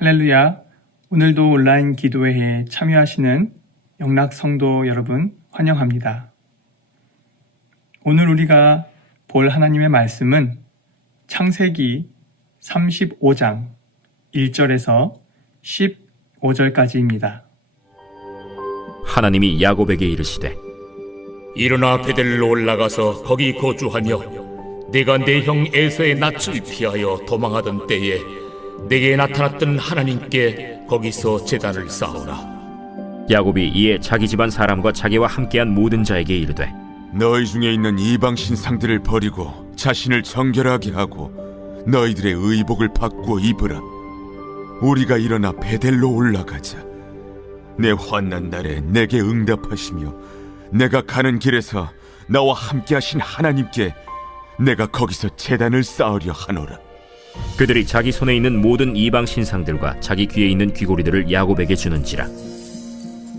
할렐루야. 오늘도 온라인 기도회에 참여하시는 영락 성도 여러분 환영합니다. 오늘 우리가 볼 하나님의 말씀은 창세기 35장 1절에서 15절까지입니다. 하나님이 야곱에게 이르시되 일어나 베델로 올라가서 거기 거주하며 내가 내 형 에서의 낯을 피하여 도망하던 때에 내게 나타났던 하나님께 거기서 제단을 쌓으라. 야곱이 이에 자기 집안 사람과 자기와 함께한 모든 자에게 이르되 너희 중에 있는 이방 신상들을 버리고 자신을 정결하게 하고 너희들의 의복을 바꾸어 입으라. 우리가 일어나 베델로 올라가자. 내 환난 날에 내게 응답하시며 내가 가는 길에서 나와 함께 하신 하나님께 내가 거기서 제단을 쌓으려 하노라. 그들이 자기 손에 있는 모든 이방 신상들과 자기 귀에 있는 귀고리들을 야곱에게 주는지라.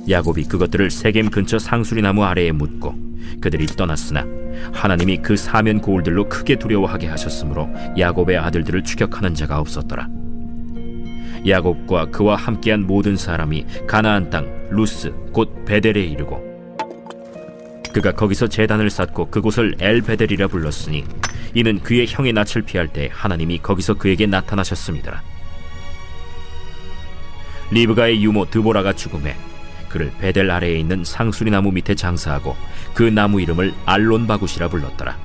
야곱이 그것들을 세겜 근처 상수리 나무 아래에 묻고 그들이 떠났으나 하나님이 그 사면 고울들로 크게 두려워하게 하셨으므로 야곱의 아들들을 추격하는 자가 없었더라. 야곱과 그와 함께한 모든 사람이 가나안 땅 루스 곧 베델에 이르고 그가 거기서 제단을 쌓고 그곳을 엘베델이라 불렀으니 이는 그의 형의 낯을 피할 때 하나님이 거기서 그에게 나타나셨습니다. 리브가의 유모 드보라가 죽음에 그를 베델 아래에 있는 상수리 나무 밑에 장사하고 그 나무 이름을 알론바굿이라 불렀더라.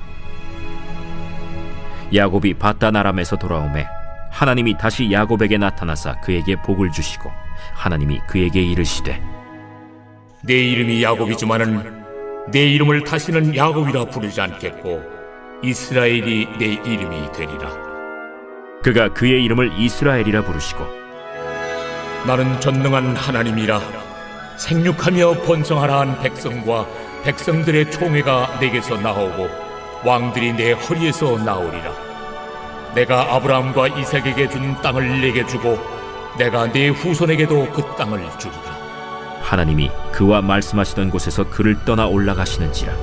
야곱이 바단 아람에서 돌아오매 하나님이 다시 야곱에게 나타나사 그에게 복을 주시고 하나님이 그에게 이르시되 내 이름이 야곱이지만은 내 이름을 다시는 야곱이라 부르지 않겠고 이스라엘이 내 이름이 되리라. 그가 그의 이름을 이스라엘이라 부르시고 나는 전능한 하나님이라. 생육하며 번성하라 한 백성과 백성들의 총회가 내게서 나오고 왕들이 내 허리에서 나오리라. 내가 아브라함과 이삭에게 준 땅을 내게 주고 내가 네 후손에게도 그 땅을 주리라. 하나님이 그와 말씀하시던 곳에서 그를 떠나 올라가시는지라.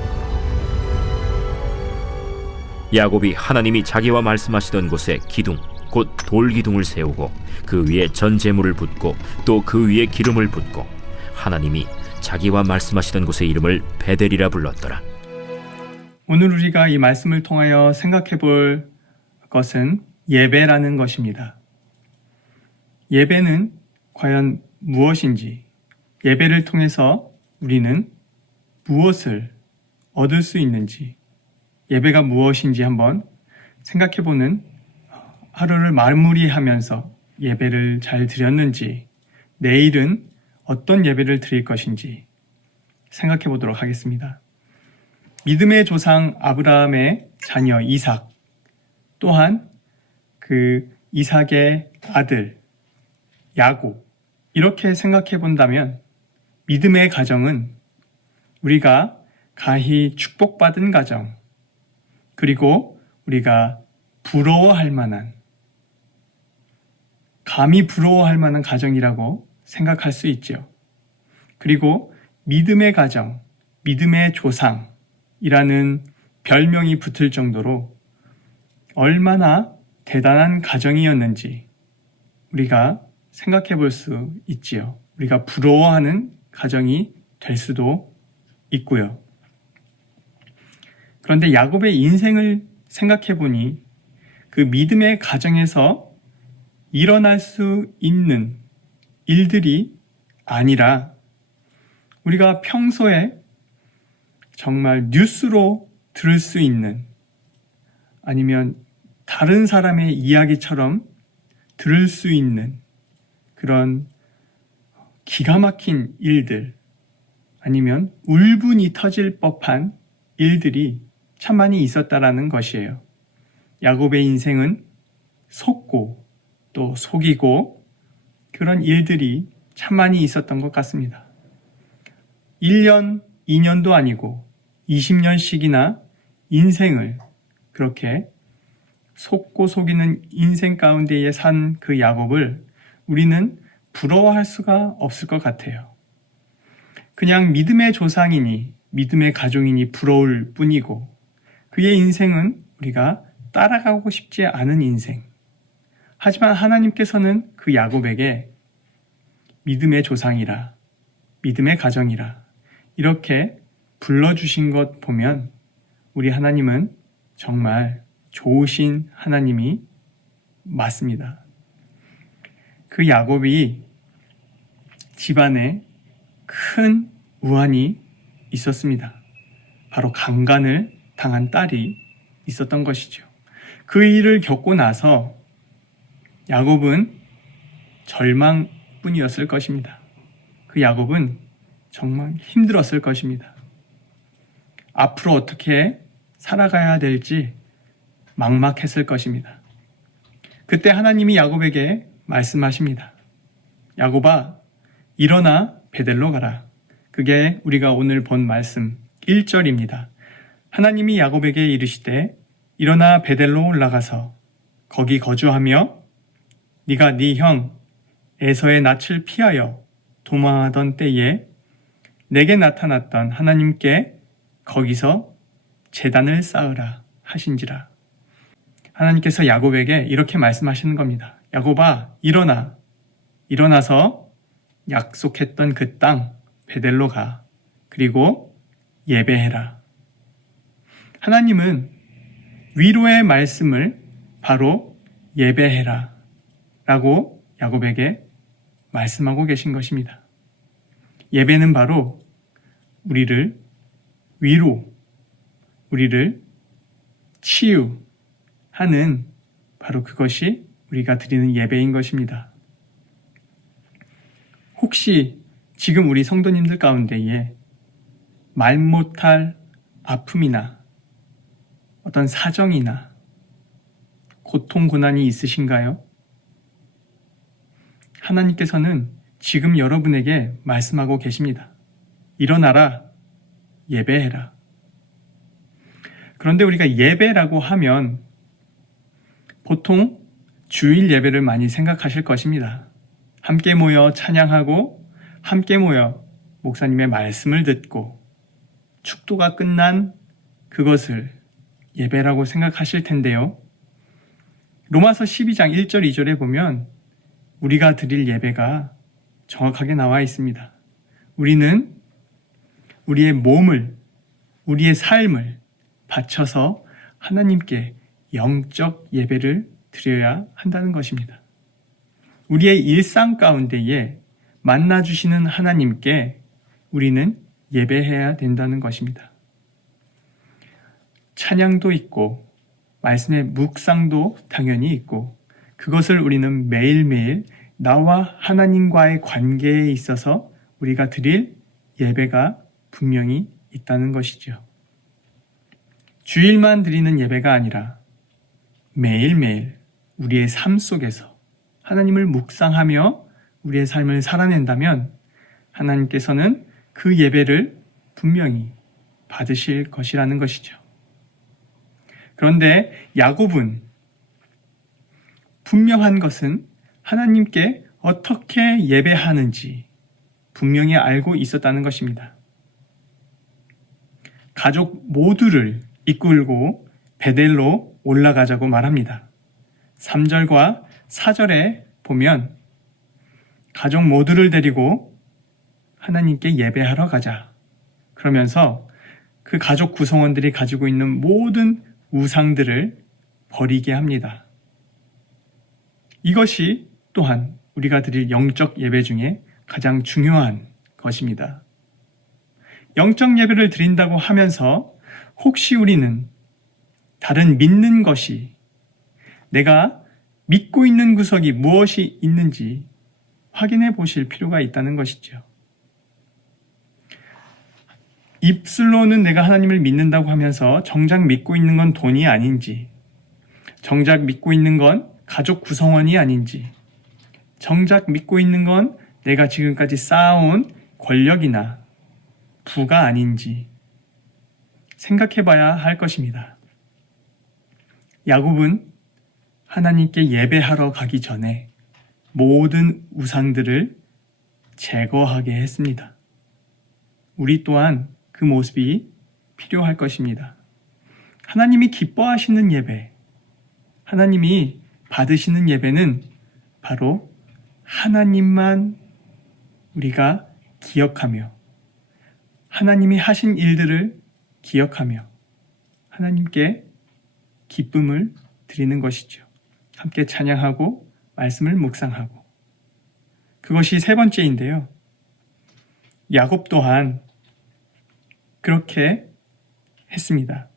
야곱이 하나님이 자기와 말씀하시던 곳에 기둥 곧 돌기둥을 세우고 그 위에 전제물을 붓고 또 그 위에 기름을 붓고 하나님이 자기와 말씀하시던 곳의 이름을 베델이라 불렀더라. 오늘 우리가 이 말씀을 통하여 생각해 볼 것은 예배라는 것입니다. 예배는 과연 무엇인지, 예배를 통해서 우리는 무엇을 얻을 수 있는지, 예배가 무엇인지 한번 생각해 보는 하루를 마무리하면서 예배를 잘 드렸는지, 내일은 어떤 예배를 드릴 것인지 생각해 보도록 하겠습니다. 믿음의 조상 아브라함의 자녀 이삭, 또한 그 이삭의 아들 야곱, 이렇게 생각해 본다면 믿음의 가정은 우리가 가히 축복받은 가정, 그리고 우리가 부러워할 만한, 감히 부러워할 만한 가정이라고 생각할 수 있죠. 그리고 믿음의 가정, 믿음의 조상이라는 별명이 붙을 정도로 얼마나 대단한 가정이었는지 우리가 생각해 볼 수 있지요. 우리가 부러워하는 가정이 될 수도 있고요. 그런데 야곱의 인생을 생각해 보니 그 믿음의 가정에서 일어날 수 있는 일들이 아니라 우리가 평소에 정말 뉴스로 들을 수 있는, 아니면 다른 사람의 이야기처럼 들을 수 있는 그런 기가 막힌 일들, 아니면 울분이 터질 법한 일들이 참 많이 있었다라는 것이에요. 야곱의 인생은 속고 또 속이고 그런 일들이 참 많이 있었던 것 같습니다. 1년, 2년도 아니고 20년씩이나 인생을 그렇게 속고 속이는 인생 가운데에 산 그 야곱을 우리는 부러워할 수가 없을 것 같아요. 그냥 믿음의 조상이니 믿음의 가족이니 부러울 뿐이고, 그의 인생은 우리가 따라가고 싶지 않은 인생. 하지만 하나님께서는 그 야곱에게 믿음의 조상이라, 믿음의 가정이라 이렇게 불러주신 것 보면 우리 하나님은 정말 좋으신 하나님이 맞습니다. 그 야곱이 집안에 큰 우환이 있었습니다. 바로 강간을 당한 딸이 있었던 것이죠. 그 일을 겪고 나서 야곱은 절망뿐이었을 것입니다. 그 야곱은 정말 힘들었을 것입니다. 앞으로 어떻게 살아가야 될지 막막했을 것입니다. 그때 하나님이 야곱에게 말씀하십니다. 야곱아, 일어나 베델로 가라. 그게 우리가 오늘 본 말씀 1절입니다. 하나님이 야곱에게 이르시되 일어나 베델로 올라가서 거기 거주하며 네가 네 형 에서의 낯을 피하여 도망하던 때에 내게 나타났던 하나님께 거기서 제단을 쌓으라 하신지라. 하나님께서 야곱에게 이렇게 말씀하시는 겁니다. 야곱아, 일어나서 약속했던 그 땅 베델로 가. 그리고 예배해라. 하나님은 위로의 말씀을 바로 예배해라 라고 야곱에게 말씀하고 계신 것입니다. 예배는 바로 우리를 위로, 우리를 치유하는 바로 그것이 우리가 드리는 예배인 것입니다. 혹시 지금 우리 성도님들 가운데에 말 못할 아픔이나 어떤 사정이나 고통, 고난이 있으신가요? 하나님께서는 지금 여러분에게 말씀하고 계십니다. 일어나라, 예배해라. 그런데 우리가 예배라고 하면 보통 주일 예배를 많이 생각하실 것입니다. 함께 모여 찬양하고 함께 모여 목사님의 말씀을 듣고 축도가 끝난 그것을 예배라고 생각하실 텐데요. 로마서 12장 1절 2절에 보면 우리가 드릴 예배가 정확하게 나와 있습니다. 우리는 우리의 몸을, 우리의 삶을 바쳐서 하나님께 영적 예배를 드려야 한다는 것입니다. 우리의 일상 가운데에 만나주시는 하나님께 우리는 예배해야 된다는 것입니다. 찬양도 있고 말씀의 묵상도 당연히 있고 그것을 우리는 매일매일 나와 하나님과의 관계에 있어서 우리가 드릴 예배가 분명히 있다는 것이죠. 주일만 드리는 예배가 아니라 매일매일 우리의 삶 속에서 하나님을 묵상하며 우리의 삶을 살아낸다면 하나님께서는 그 예배를 분명히 받으실 것이라는 것이죠. 그런데 야곱은 분명한 것은 하나님께 어떻게 예배하는지 분명히 알고 있었다는 것입니다. 가족 모두를 이끌고 베델로 올라가자고 말합니다. 3절과 4절에 보면 가족 모두를 데리고 하나님께 예배하러 가자. 그러면서 그 가족 구성원들이 가지고 있는 모든 우상들을 버리게 합니다. 이것이 또한 우리가 드릴 영적 예배 중에 가장 중요한 것입니다. 영적 예배를 드린다고 하면서 혹시 우리는 다른 믿는 것이 내가 믿고 있는 구석이 무엇이 있는지 확인해 보실 필요가 있다는 것이죠. 입술로는 내가 하나님을 믿는다고 하면서 정작 믿고 있는 건 돈이 아닌지, 정작 믿고 있는 건 가족 구성원이 아닌지, 정작 믿고 있는 건 내가 지금까지 쌓아온 권력이나 부가 아닌지 생각해 봐야 할 것입니다. 야곱은 하나님께 예배하러 가기 전에 모든 우상들을 제거하게 했습니다. 우리 또한 그 모습이 필요할 것입니다. 하나님이 기뻐하시는 예배, 하나님이 받으시는 예배는 바로 하나님만 우리가 기억하며 하나님이 하신 일들을 기억하며 하나님께 기쁨을 드리는 것이죠. 함께 찬양하고 말씀을 묵상하고. 그것이 세 번째인데요. 야곱 또한 그렇게 했습니다.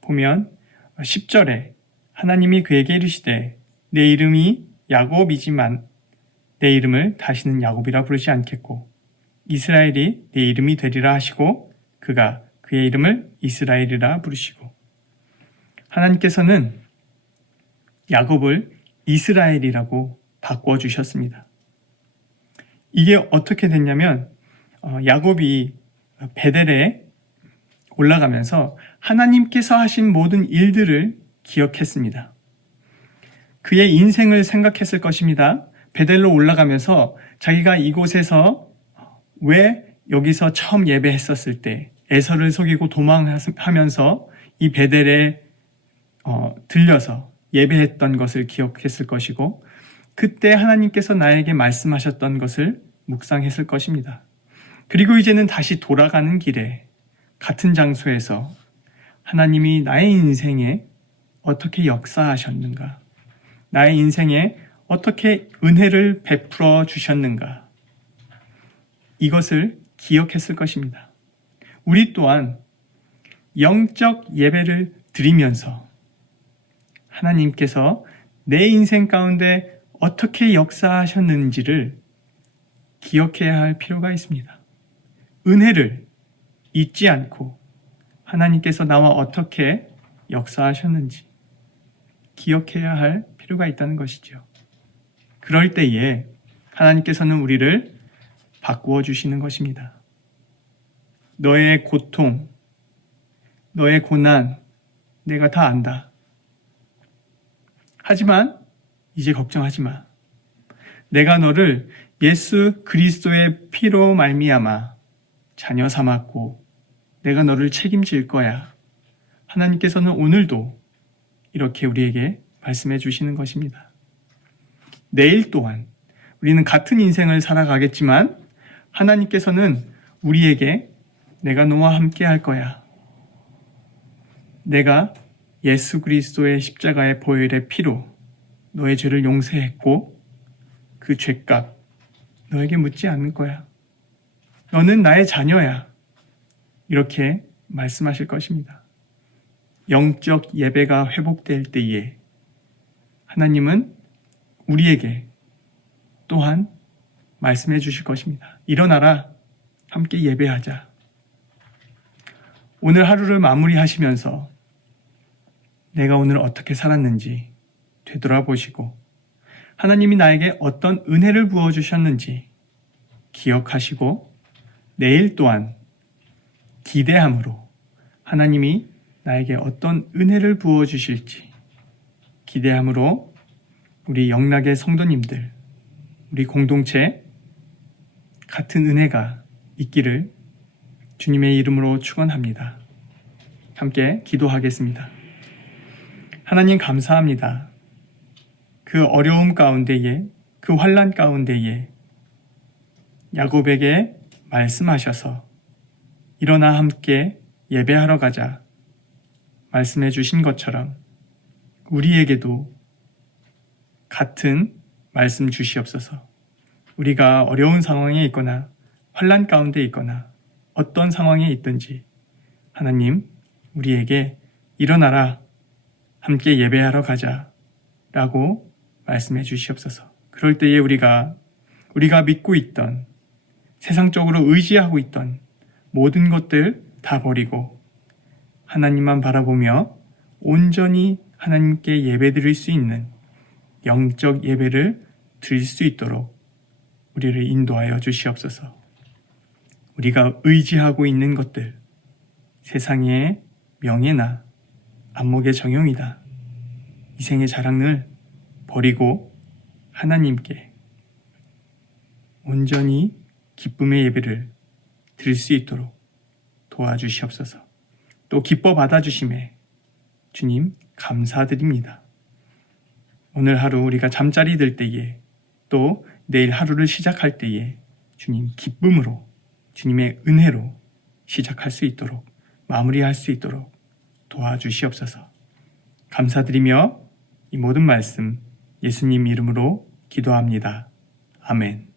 보면 10절에 하나님이 그에게 이르시되 내 이름이 야곱이지만 내 이름을 다시는 야곱이라 부르지 않겠고 이스라엘이 내 이름이 되리라 하시고 그가 그의 이름을 이스라엘이라 부르시고. 하나님께서는 야곱을 이스라엘이라고 바꿔주셨습니다. 이게 어떻게 됐냐면 야곱이 베델에 올라가면서 하나님께서 하신 모든 일들을 기억했습니다. 그의 인생을 생각했을 것입니다. 베델로 올라가면서 자기가 이곳에서 왜 여기서 처음 예배했었을 때 에서를 속이고 도망하면서 이 베델에 들려서 예배했던 것을 기억했을 것이고 그때 하나님께서 나에게 말씀하셨던 것을 묵상했을 것입니다. 그리고 이제는 다시 돌아가는 길에 같은 장소에서 하나님이 나의 인생에 어떻게 역사하셨는가, 나의 인생에 어떻게 은혜를 베풀어 주셨는가, 이것을 기억했을 것입니다. 우리 또한 영적 예배를 드리면서 하나님께서 내 인생 가운데 어떻게 역사하셨는지를 기억해야 할 필요가 있습니다. 은혜를 잊지 않고 하나님께서 나와 어떻게 역사하셨는지 기억해야 할 필요가 있다는 것이죠. 그럴 때에 하나님께서는 우리를 바꾸어 주시는 것입니다. 너의 고통, 너의 고난, 내가 다 안다. 하지만 이제 걱정하지 마. 내가 너를 예수 그리스도의 피로 말미암아 자녀 삼았고 내가 너를 책임질 거야. 하나님께서는 오늘도 이렇게 우리에게 말씀해 주시는 것입니다. 내일 또한 우리는 같은 인생을 살아가겠지만 하나님께서는 우리에게 내가 너와 함께 할 거야. 내가 예수 그리스도의 십자가의 보혈의 피로 너의 죄를 용서했고 그 죄값 너에게 묻지 않을 거야. 너는 나의 자녀야. 이렇게 말씀하실 것입니다. 영적 예배가 회복될 때에 하나님은 우리에게 또한 말씀해 주실 것입니다. 일어나라. 함께 예배하자. 오늘 하루를 마무리하시면서 내가 오늘 어떻게 살았는지 되돌아보시고 하나님이 나에게 어떤 은혜를 부어주셨는지 기억하시고 내일 또한 기대함으로 하나님이 나에게 어떤 은혜를 부어주실지 기대함으로 우리 영락의 성도님들, 우리 공동체 같은 은혜가 있기를 주님의 이름으로 축원합니다. 함께 기도하겠습니다. 하나님 감사합니다. 그 어려움 가운데에, 그 환난 가운데에 야곱에게 말씀하셔서 일어나 함께 예배하러 가자 말씀해 주신 것처럼 우리에게도 같은 말씀 주시옵소서. 우리가 어려운 상황에 있거나 환난 가운데 있거나 어떤 상황에 있든지 하나님 우리에게 일어나라 함께 예배하러 가자 라고 말씀해 주시옵소서. 그럴 때에 우리가 믿고 있던 세상적으로 의지하고 있던 모든 것들 다 버리고 하나님만 바라보며 온전히 하나님께 예배드릴 수 있는 영적 예배를 드릴 수 있도록 우리를 인도하여 주시옵소서. 우리가 의지하고 있는 것들, 세상의 명예나 안목의 정욕이다. 이 생의 자랑을 버리고 하나님께 온전히 기쁨의 예배를 드릴 수 있도록 도와주시옵소서. 또 기뻐 받아주심에 주님 감사드립니다. 오늘 하루 우리가 잠자리 들 때에 또 내일 하루를 시작할 때에 주님 기쁨으로 주님의 은혜로 시작할 수 있도록 마무리할 수 있도록 도와주시옵소서. 감사드리며 이 모든 말씀 예수님 이름으로 기도합니다. 아멘.